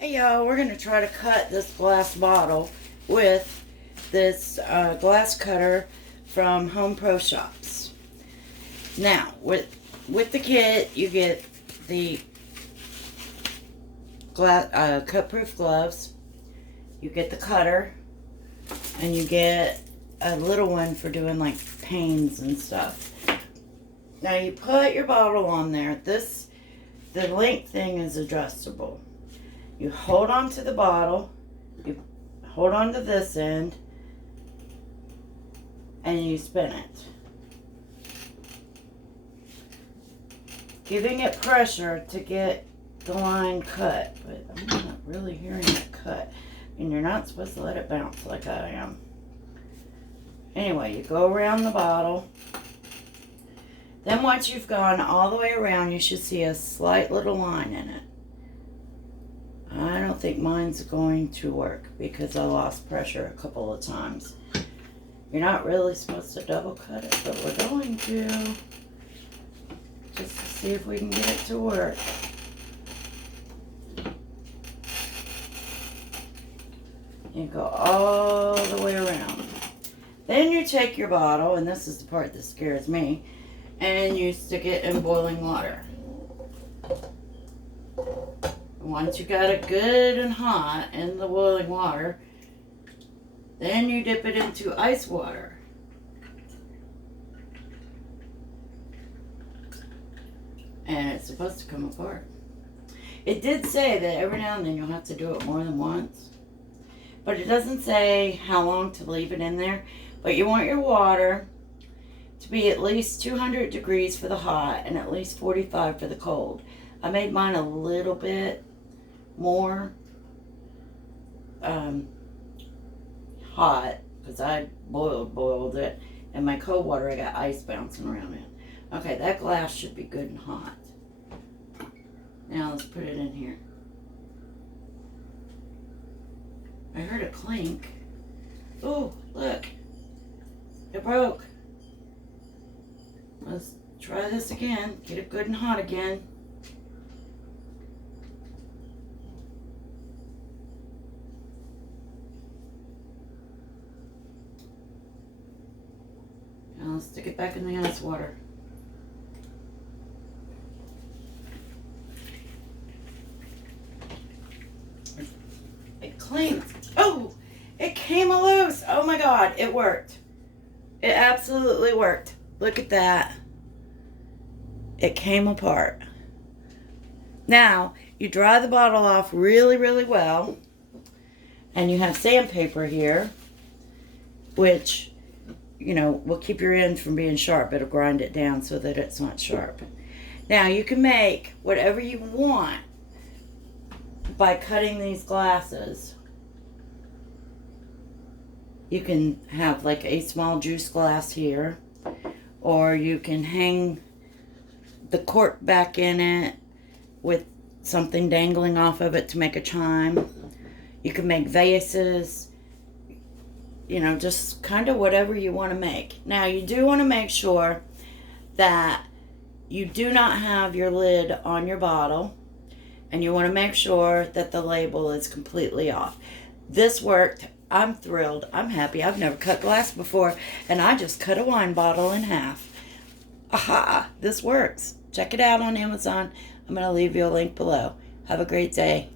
Hey y'all, we're going to try to cut this glass bottle with this glass cutter from Home Pro Shops. Now, with the kit, you get the cut-proof gloves, you get the cutter, and you get a little one for doing like panes and stuff. Now you put your bottle on there. The length thing is adjustable. You hold on to the bottle, you hold on to this end, and you spin it. Giving it pressure to get the line cut, but I'm not really hearing it cut. And you're not supposed to let it bounce like I am. Anyway, you go around the bottle. Then once you've gone all the way around, you should see a slight little line in it. I don't think mine's going to work because I lost pressure a couple of times. You're not really supposed to double cut it, but we're going to. Just to see if we can get it to work. You go all the way around. Then you take your bottle, and this is the part that scares me, and you stick it in boiling water. Once you got it good and hot in the boiling water, then you dip it into ice water. And it's supposed to come apart. It did say that every now and then you'll have to do it more than once. But it doesn't say how long to leave it in there. But you want your water to be at least 200 degrees for the hot and at least 45 for the cold. I made mine a little bit more hot because I boiled it, and my cold water I got ice bouncing around it. Okay, that glass should be good and hot. Now let's put it in here. I heard a clink. Oh, look, it broke. Let's try this again. Get it good and hot again. Now let's stick it back in the ice water. It clinked. Oh, it came loose. Oh my God, it worked. It absolutely worked. Look at that. It came apart. Now, you dry the bottle off really, really well. And you have sandpaper here, which, you know, will keep your end from being sharp. It'll grind it down so that it's not sharp. Now, you can make whatever you want by cutting these glasses. You can have like a small juice glass here, or you can hang the cork back in it with something dangling off of it to make a chime. You can make vases, you know, just kind of whatever you want to make. Now, you do want to make sure that you do not have your lid on your bottle, and you want to make sure that the label is completely off. This worked. I'm thrilled. I'm happy. I've never cut glass before, and I just cut a wine bottle in half. Aha! This works. Check it out on Amazon. I'm going to leave you a link below. Have a great day.